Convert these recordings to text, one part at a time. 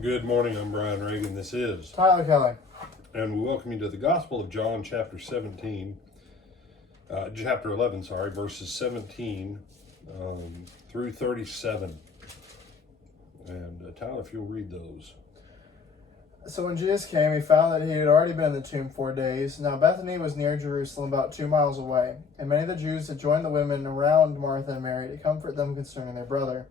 Good morning, I'm Brian Reagan. This is Tyler Kelly. And we welcome you to the Gospel of John, chapter 11, verses 17 through 37. And Tyler, if you'll read those. So when Jesus came, he found that he had already been in the tomb 4 days. Now Bethany was near Jerusalem, about 2 miles away, and many of the Jews had joined the women around Martha and Mary to comfort them concerning their brother.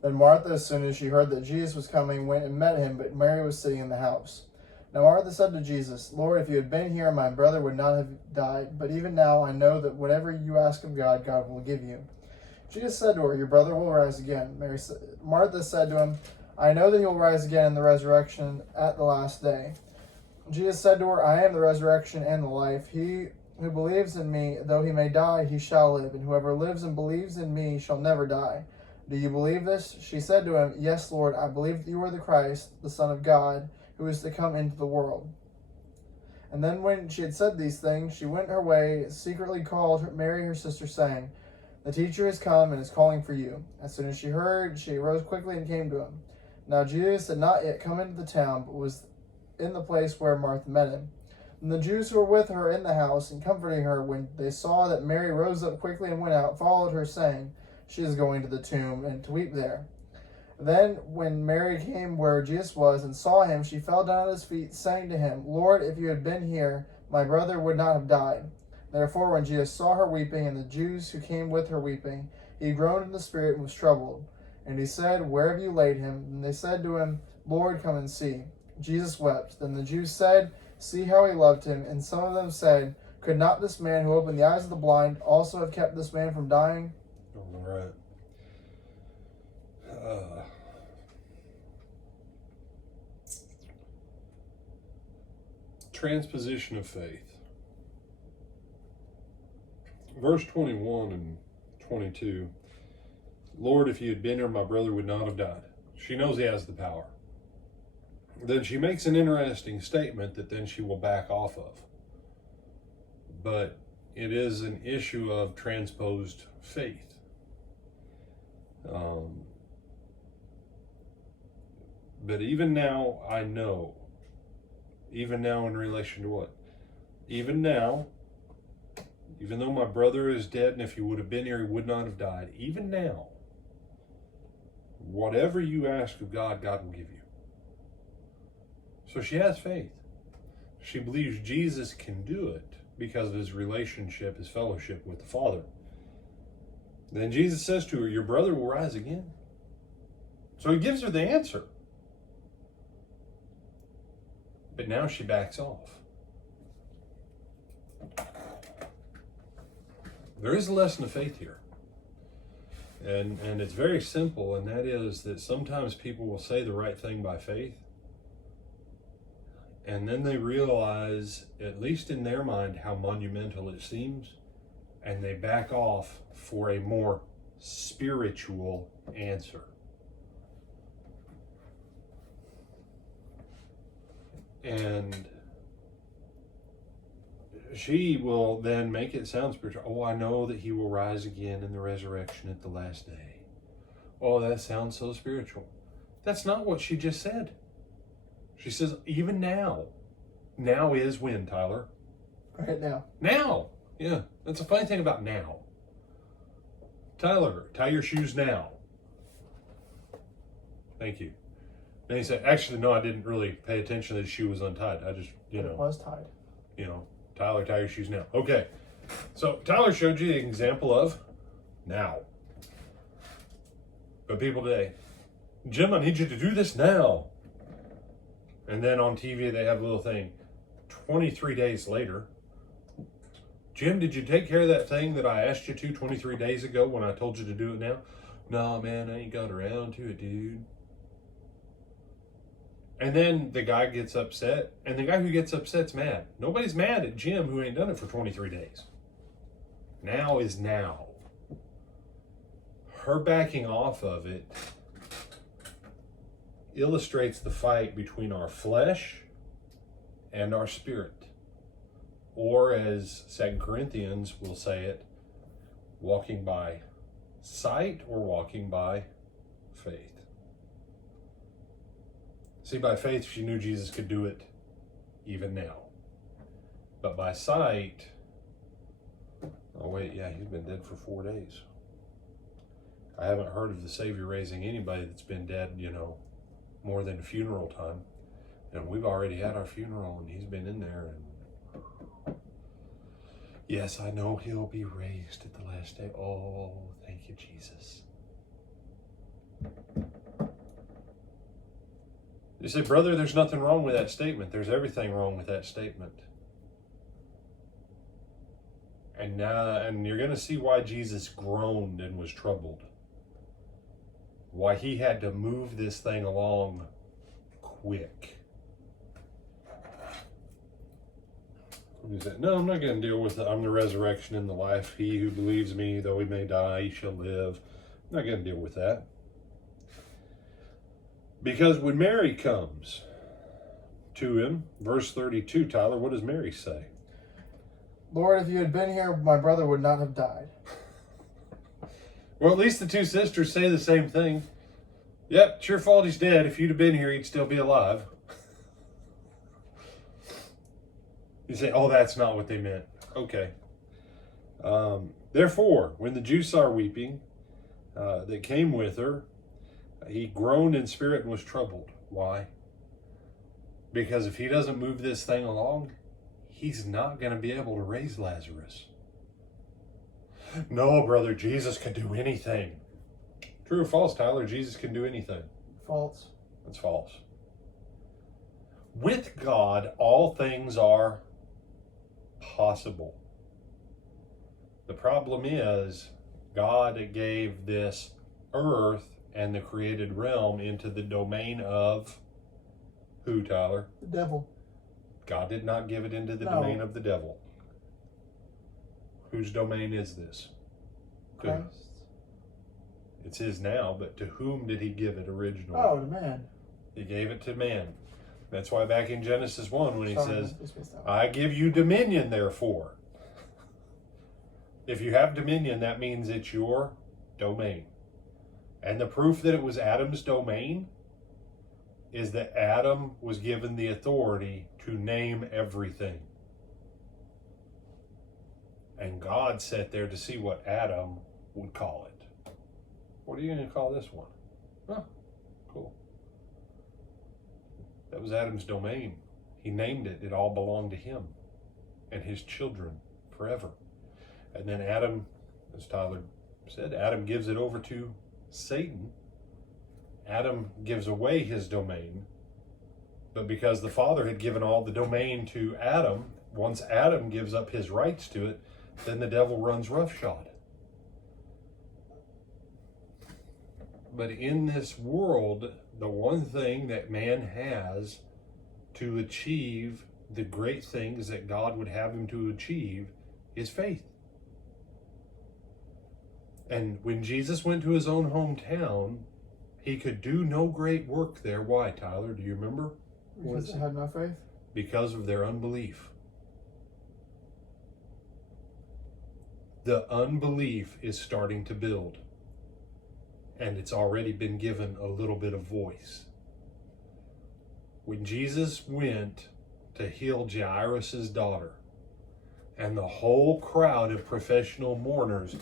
Then Martha, as soon as she heard that Jesus was coming, went and met him, but Mary was sitting in the house. Now Martha said to Jesus, "Lord, if you had been here, my brother would not have died. But even now I know that whatever you ask of God, God will give you." Jesus said to her, "Your brother will rise again." Martha said to him, "I know that he will rise again in the resurrection at the last day." Jesus said to her, "I am the resurrection and the life. He who believes in me, though he may die, he shall live. And whoever lives and believes in me shall never die. Do you believe this?" She said to him, "Yes, Lord, I believe that you are the Christ, the Son of God, who is to come into the world." And then when she had said these things, she went her way, secretly called Mary her sister, saying, "The teacher has come and is calling for you." As soon as she heard, she arose quickly and came to him. Now Jesus had not yet come into the town, but was in the place where Martha met him. And the Jews who were with her in the house and comforting her, when they saw that Mary rose up quickly and went out, followed her, saying, "She is going to the tomb, and to weep there." Then when Mary came where Jesus was and saw him, she fell down at his feet, saying to him, "Lord, if you had been here, my brother would not have died." Therefore when Jesus saw her weeping, and the Jews who came with her weeping, he groaned in the spirit and was troubled. And he said, "Where have you laid him?" And they said to him, "Lord, come and see." Jesus wept. Then the Jews said, "See how he loved him." And some of them said, "Could not this man who opened the eyes of the blind also have kept this man from dying?" All right. Transposition of faith. Verse 21 and 22. Lord, if you had been here, my brother would not have died. She knows he has the power. Then she makes an interesting statement that then she will back off of. But it is an issue of transposed faith. But even now, I know. Even now in relation to what? Even now, even though my brother is dead, and if he would have been here, he would not have died. Even now, whatever you ask of God, God will give you. So she has faith. She believes Jesus can do it because of his relationship, his fellowship with the Father. Then Jesus says to her, "Your brother will rise again." So he gives her the answer. But now she backs off. There is a lesson of faith here. And it's very simple, and that is that sometimes people will say the right thing by faith, and then they realize, at least in their mind, how monumental it seems, and they back off for a more spiritual answer. And she will then make it sound spiritual. "Oh, I know that he will rise again in the resurrection at the last day." Oh, that sounds so spiritual. That's not what she just said. She says, even now. Now is when, Tyler? Right now. Now. Yeah, that's a funny thing about now. Tyler, tie your shoes now. Thank you. Then he said, "Actually, no, I didn't really pay attention that his shoe was untied. I just, It was tied. Tyler, tie your shoes now." Okay. So Tyler showed you an example of now. But people today, "Jim, I need you to do this now." And then on TV, they have a little thing. 23 days later, "Jim, did you take care of that thing that I asked you to 23 days ago when I told you to do it now?" "No, man, I ain't got around to it, dude." And then the guy gets upset, and the guy who gets upset's mad. Nobody's mad at Jim who ain't done it for 23 days. Now is now. Her backing off of it illustrates the fight between our flesh and our spirit. Or as 2 Corinthians will say it, walking by sight or walking by faith. See, by faith, she knew Jesus could do it even now. But by sight, oh wait, yeah, he's been dead for 4 days. I haven't heard of the Savior raising anybody that's been dead, more than funeral time. And we've already had our funeral, and he's been in there. And yes, I know he'll be raised at the last day. Oh, thank you, Jesus. You say, brother, there's nothing wrong with that statement. There's everything wrong with that statement. And you're going to see why Jesus groaned and was troubled. Why he had to move this thing along quick. What is that? No, I'm not going to deal with it. I'm the resurrection and the life. He who believes me, though he may die, he shall live. I'm not going to deal with that. Because when Mary comes to him, verse 32, Tyler, what does Mary say? Lord, if you had been here, my brother would not have died. Well, at least the two sisters say the same thing. Yep, it's your fault he's dead. If you'd have been here, he'd still be alive. You say, oh, that's not what they meant. Okay. Therefore, when the Jews saw her weeping, that came with her, he groaned in spirit and was troubled. Why? Because if he doesn't move this thing along, he's not going to be able to raise Lazarus. No, brother, Jesus can do anything. True or false, Tyler? Jesus can do anything. False. That's false. With God, all things are possible. The problem is, God gave this earth and the created realm into the domain of who, Tyler? The devil. God did not give it into the domain of the devil. Whose domain is this? Christ. It's his now, but to whom did he give it originally? Oh, to man. He gave it to man. That's why back in Genesis 1 when he says, I I give you dominion, therefore. If you have dominion, that means it's your domain. And the proof that it was Adam's domain is that Adam was given the authority to name everything. And God sat there to see what Adam would call it. What are you going to call this one? Oh, cool. That was Adam's domain. He named it. It all belonged to him and his children forever. And then Adam, as Tyler said, Adam gives it over to Satan. Adam gives away his domain. But because the Father had given all the domain to Adam, once Adam gives up his rights to it, then the devil runs roughshod. But in this world, the one thing that man has to achieve the great things that God would have him to achieve is faith. And when Jesus went to his own hometown, he could do no great work there. Why, Tyler? Do you remember? Because they had no faith? Because of their unbelief. The unbelief is starting to build. And it's already been given a little bit of voice. When Jesus went to heal Jairus' daughter, and the whole crowd of professional mourners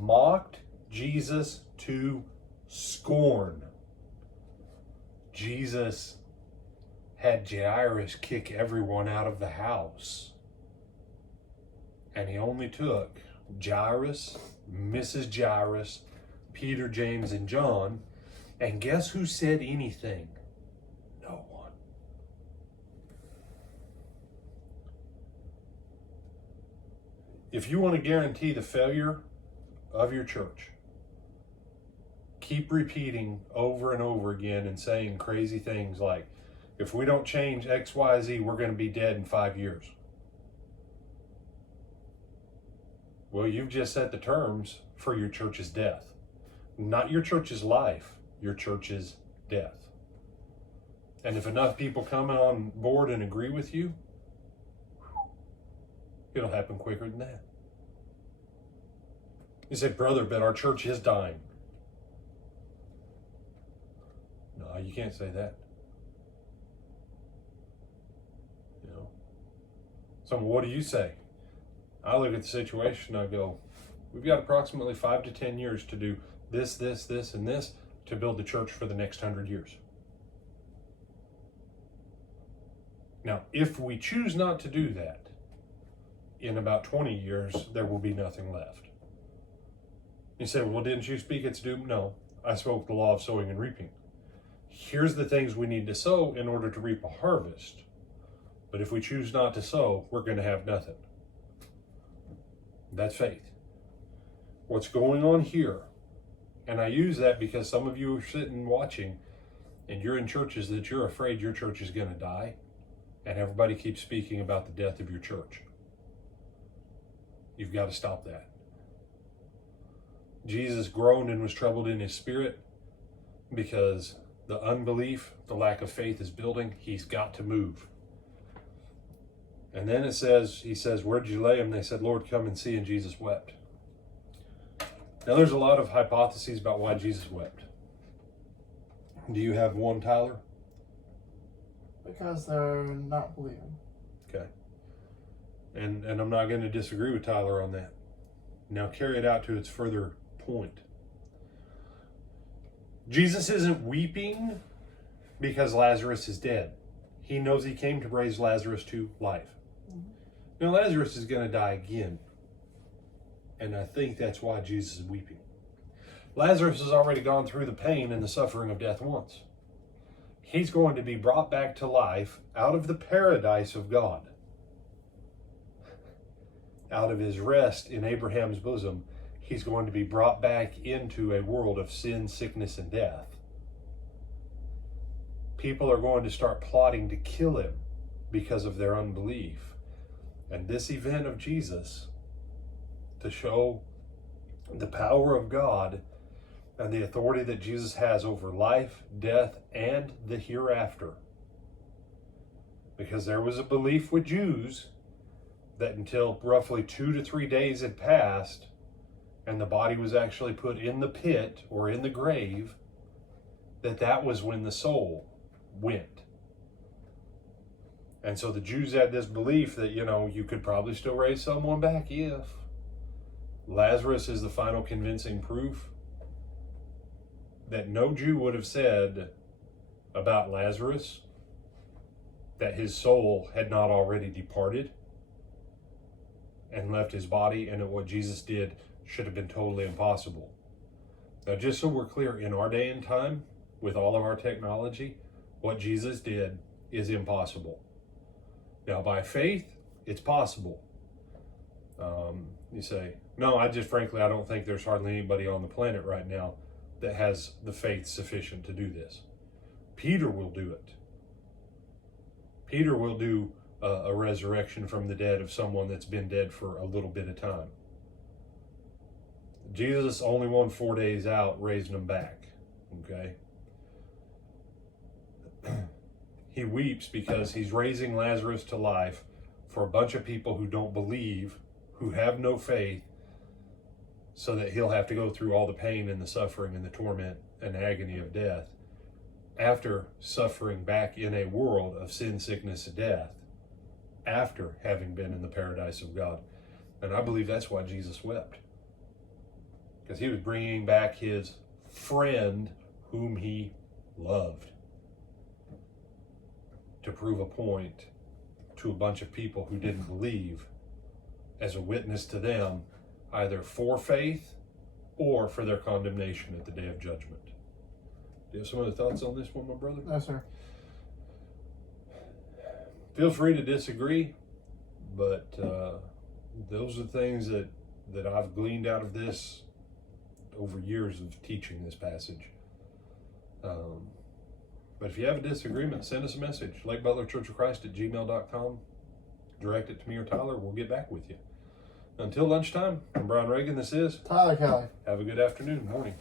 mocked Jesus to scorn, Jesus had Jairus kick everyone out of the house. And he only took Jairus, Mrs. Jairus, Peter, James, and John. And guess who said anything? No one. If you want to guarantee the failure of your church, keep repeating over and over again and saying crazy things like, if we don't change X, Y, Z, we're going to be dead in 5 years. Well, you've just set the terms for your church's death. Not your church's life, your church's death. And if enough people come on board and agree with you, it'll happen quicker than that. You say, brother, but our church is dying. No, you can't say that. So what do you say? I look at the situation, I go, we've got approximately 5 to 10 years to do this, this, this, and this to build the church for the next 100 years. Now, if we choose not to do that, in about 20 years, there will be nothing left. You say, well, didn't you speak its doom? No, I spoke the law of sowing and reaping. Here's the things we need to sow in order to reap a harvest. But if we choose not to sow, we're going to have nothing. That's faith. What's going on here, and I use that because some of you are sitting watching and you're in churches that you're afraid your church is going to die, and everybody keeps speaking about the death of your church. You've got to stop that. Jesus groaned and was troubled in his spirit because the unbelief, the lack of faith is building. He's got to move. And then he says, where'd you lay him? They said, Lord, come and see. And Jesus wept. Now there's a lot of hypotheses about why Jesus wept. Do you have one, Tyler? Because they're not believing. Okay. And I'm not going to disagree with Tyler on that. Now carry it out to its further point. Jesus isn't weeping because Lazarus is dead. He knows he came to raise Lazarus to life. Now Lazarus is going to die again. And I think that's why Jesus is weeping. Lazarus has already gone through the pain and the suffering of death once. He's going to be brought back to life out of the paradise of God. Out of his rest in Abraham's bosom, he's going to be brought back into a world of sin, sickness, and death. People are going to start plotting to kill him because of their unbelief. And this event of Jesus, to show the power of God and the authority that Jesus has over life, death, and the hereafter. Because there was a belief with Jews that until roughly 2 to 3 days had passed and the body was actually put in the pit or in the grave, that was when the soul went. And so the Jews had this belief that, you could probably still raise someone back if. Lazarus is the final convincing proof that no Jew would have said about Lazarus that his soul had not already departed and left his body, and that what Jesus did should have been totally impossible. Now, just so we're clear, in our day and time, with all of our technology, what Jesus did is impossible. Now, by faith, it's possible. You say, no, I don't think there's hardly anybody on the planet right now that has the faith sufficient to do this. Peter will do it. Peter will do a resurrection from the dead of someone that's been dead for a little bit of time. Jesus only won 4 days out, raising them back. Okay? He weeps because he's raising Lazarus to life for a bunch of people who don't believe, who have no faith, so that he'll have to go through all the pain and the suffering and the torment and agony of death after suffering back in a world of sin, sickness, and death, after having been in the paradise of God. And I believe that's why Jesus wept. Because he was bringing back his friend whom he loved to prove a point to a bunch of people who didn't believe, as a witness to them, either for faith or for their condemnation at the day of judgment. Do you have some other thoughts on this one, my brother? No, sir. Feel free to disagree, but those are things that I've gleaned out of this over years of teaching this passage. But if you have a disagreement, send us a message. LakeButlerChurchOfChrist@gmail.com. Direct it to me or Tyler. We'll get back with you. Until lunchtime, I'm Brian Reagan. This is Tyler Kelly. Have a good afternoon, morning.